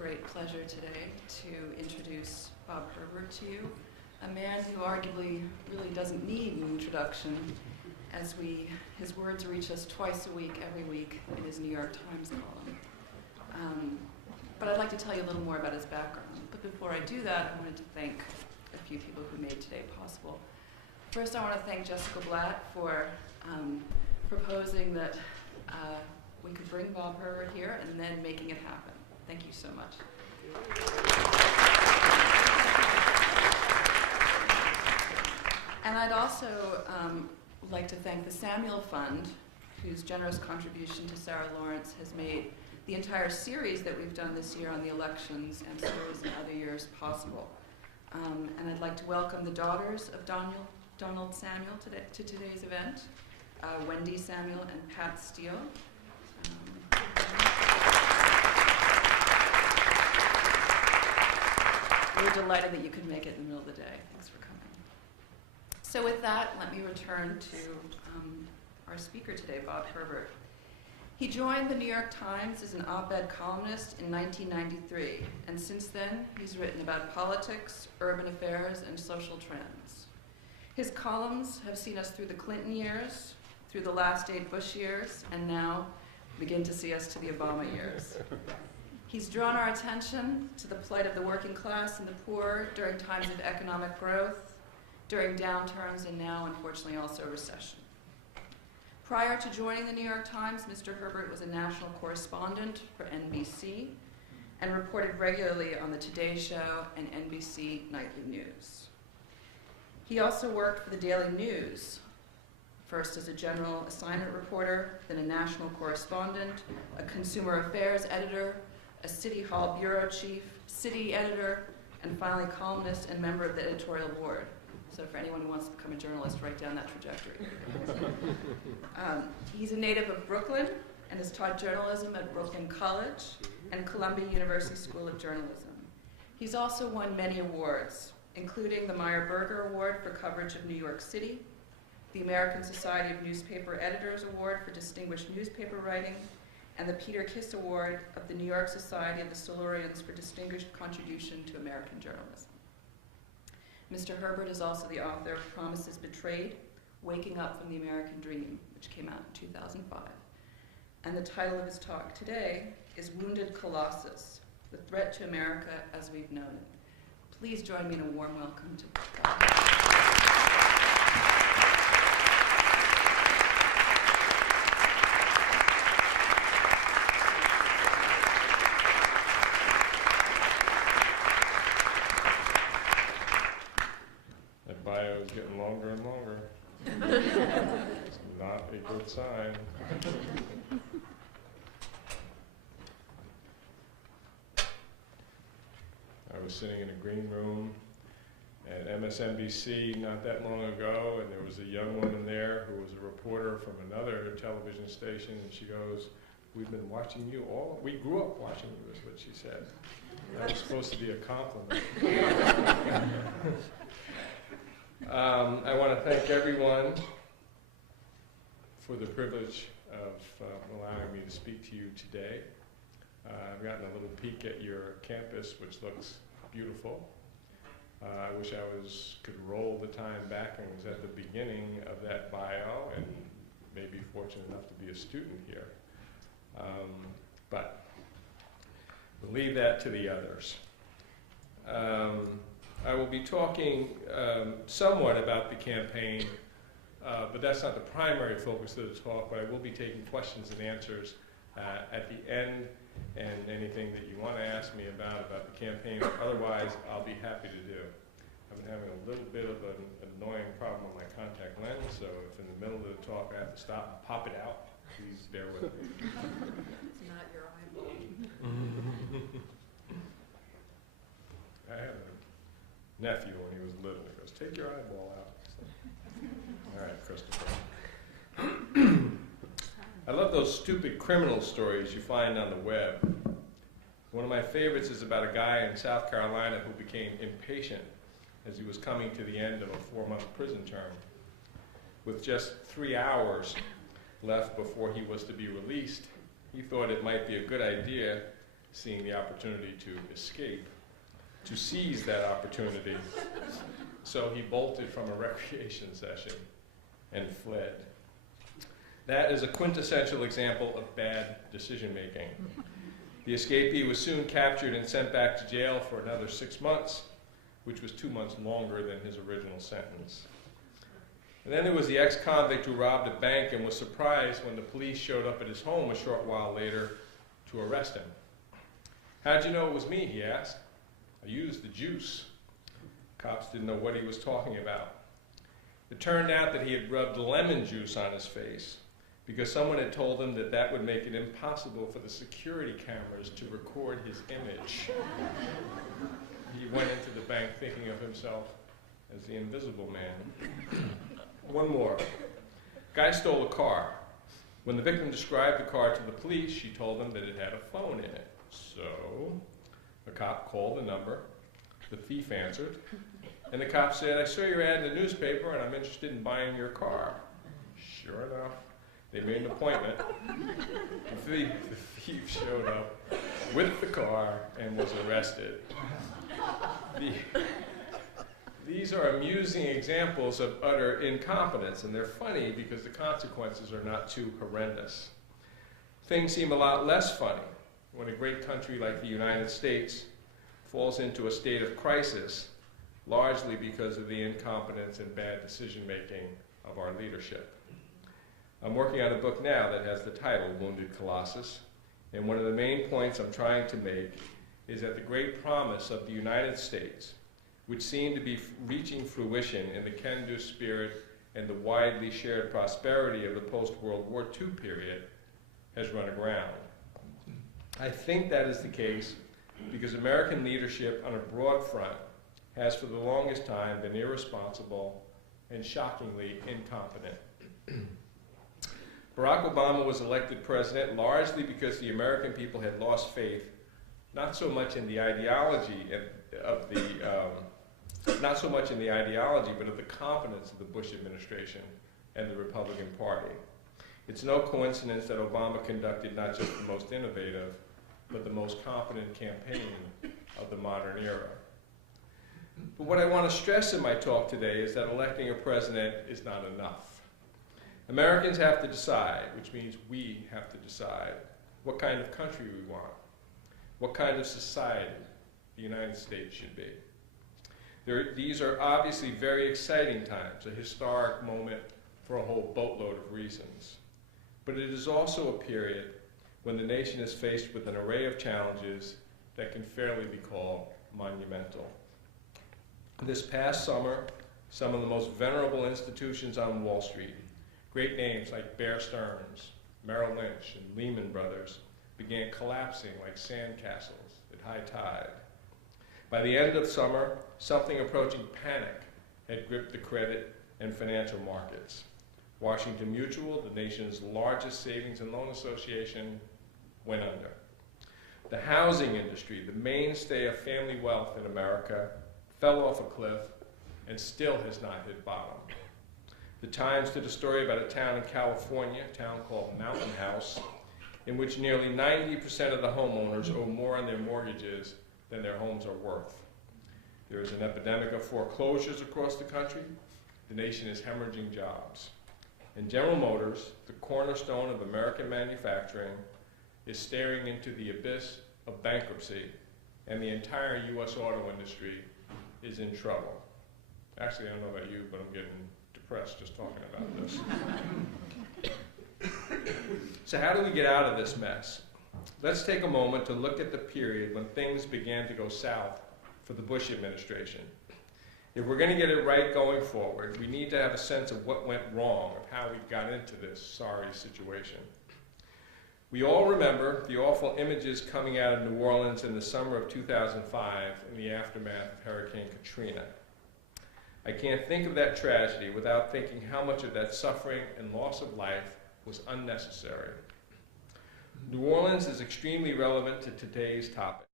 great pleasure today to introduce Bob Herbert to you, a man who arguably really doesn't need an introduction, as his words reach us twice a week, every week, in his New York Times column. But I'd like to tell you a little more about his background. But before I do that, I wanted to thank a few people who made today possible. First, I want to thank Jessica Blatt for proposing that we could bring Bob Herbert here and then making it happen. Thank you so much. And I'd also like to thank the Samuel Fund, whose generous contribution to Sarah Lawrence has made the entire series that we've done this year on the elections and series in other years possible. And I'd like to welcome the daughters of Donald Samuel to today's event, Wendy Samuel and Pat Steele. We're delighted that you could make it in the middle of the day. Thanks for coming. So with that, let me return to our speaker today, Bob Herbert. He joined the New York Times as an op-ed columnist in 1993, and since then, he's written about politics, urban affairs, and social trends. His columns have seen us through the Clinton years, through the last 8 Bush years, and now begin to see us to the Obama years. He's drawn our attention to the plight of the working class and the poor during times of economic growth, during downturns, and now, unfortunately, also recession. Prior to joining the New York Times, Mr. Herbert was a national correspondent for NBC and reported regularly on the Today Show and NBC Nightly News. He also worked for the Daily News, first as a general assignment reporter, then a national correspondent, a consumer affairs editor, a City Hall bureau chief, city editor, and finally columnist and member of the editorial board. So for anyone who wants to become a journalist, write down that trajectory. He's a native of Brooklyn and has taught journalism at Brooklyn College and Columbia University School of Journalism. He's also won many awards, including the Meyer Berger Award for coverage of New York City, the American Society of Newspaper Editors Award for distinguished newspaper writing, and the Peter Kihss Award of the New York Society of the Silurians for distinguished contribution to American journalism. Mr. Herbert is also the author of Promises Betrayed, Waking Up from the American Dream, which came out in 2005. And the title of his talk today is Wounded Colossus, the Threat to America as We've Known It. Please join me in a warm welcome to Bob. Getting longer and longer. It's not a good sign. I was sitting in a green room at MSNBC not that long ago, and there was a young woman there who was a reporter from another television station, and she goes, "We've been watching you all, we grew up watching you," is what she said. That was supposed to be a compliment. I want to thank everyone for the privilege of allowing me to speak to you today. I've gotten a little peek at your campus, which looks beautiful. I wish I could roll the time back and was at the beginning of that bio and maybe fortunate enough to be a student here. But we'll leave that to the others. I will be talking somewhat about the campaign, but that's not the primary focus of the talk, but I will be taking questions and answers at the end, and anything that you want to ask me about the campaign. Otherwise, I'll be happy to do. I've been having a little bit of an annoying problem with my contact lens, so if in the middle of the talk I have to stop and pop it out, please bear with me. It's not your eyeball. I have a nephew when he was little. He goes, "Take your eyeball out." All right, Christopher. I love those stupid criminal stories you find on the web. One of my favorites is about a guy in South Carolina who became impatient as he was coming to the end of a 4-month prison term. With just 3 hours left before he was to be released, he thought it might be a good idea seeing the opportunity to escape, to seize that opportunity. So he bolted from a recreation session and fled. That is a quintessential example of bad decision-making. The escapee was soon captured and sent back to jail for another 6 months, which was 2 months longer than his original sentence. And then there was the ex-convict who robbed a bank and was surprised when the police showed up at his home a short while later to arrest him. "How'd you know it was me?" he asked. "I used the juice." Cops didn't know what he was talking about. It turned out that he had rubbed lemon juice on his face because someone had told him that that would make it impossible for the security cameras to record his image. He went into the bank thinking of himself as the invisible man. One more. Guy stole a car. When the victim described the car to the police, she told them that it had a phone in it. So the cop called the number. The thief answered. And the cop said, "I saw your ad in the newspaper and I'm interested in buying your car." Sure enough, they made an appointment. The thief showed up with the car and was arrested. These are amusing examples of utter incompetence, and they're funny because the consequences are not too horrendous. Things seem a lot less funny when a great country like the United States falls into a state of crisis, largely because of the incompetence and bad decision-making of our leadership. I'm working on a book now that has the title, Wounded Colossus, and one of the main points I'm trying to make is that the great promise of the United States, which seemed to be reaching fruition in the can-do spirit and the widely shared prosperity of the post-World War II period, has run aground. I think that is the case because American leadership on a broad front has for the longest time been irresponsible and shockingly incompetent. Barack Obama was elected president largely because the American people had lost faith, not so much in the ideology but of the competence of the Bush administration and the Republican Party. It's no coincidence that Obama conducted not just the most innovative, but the most competent campaign of the modern era. But what I want to stress in my talk today is that electing a president is not enough. Americans have to decide, which means we have to decide, what kind of country we want, what kind of society the United States should be. These are obviously very exciting times, a historic moment for a whole boatload of reasons. But it is also a period when the nation is faced with an array of challenges that can fairly be called monumental. This past summer, some of the most venerable institutions on Wall Street, great names like Bear Stearns, Merrill Lynch, and Lehman Brothers, began collapsing like sandcastles at high tide. By the end of summer, something approaching panic had gripped the credit and financial markets. Washington Mutual, the nation's largest savings and loan association, went under. The housing industry, the mainstay of family wealth in America, fell off a cliff and still has not hit bottom. The Times did a story about a town in California, a town called Mountain House, in which nearly 90% of the homeowners owe more on their mortgages than their homes are worth. There is an epidemic of foreclosures across the country. The nation is hemorrhaging jobs. And General Motors, the cornerstone of American manufacturing, is staring into the abyss of bankruptcy, and the entire U.S. auto industry is in trouble. Actually, I don't know about you, but I'm getting depressed just talking about this. So how do we get out of this mess? Let's take a moment to look at the period when things began to go south for the Bush administration. If we're going to get it right going forward, we need to have a sense of what went wrong, of how we got into this sorry situation. We all remember the awful images coming out of New Orleans in the summer of 2005 in the aftermath of Hurricane Katrina. I can't think of that tragedy without thinking how much of that suffering and loss of life was unnecessary. New Orleans is extremely relevant to today's topic.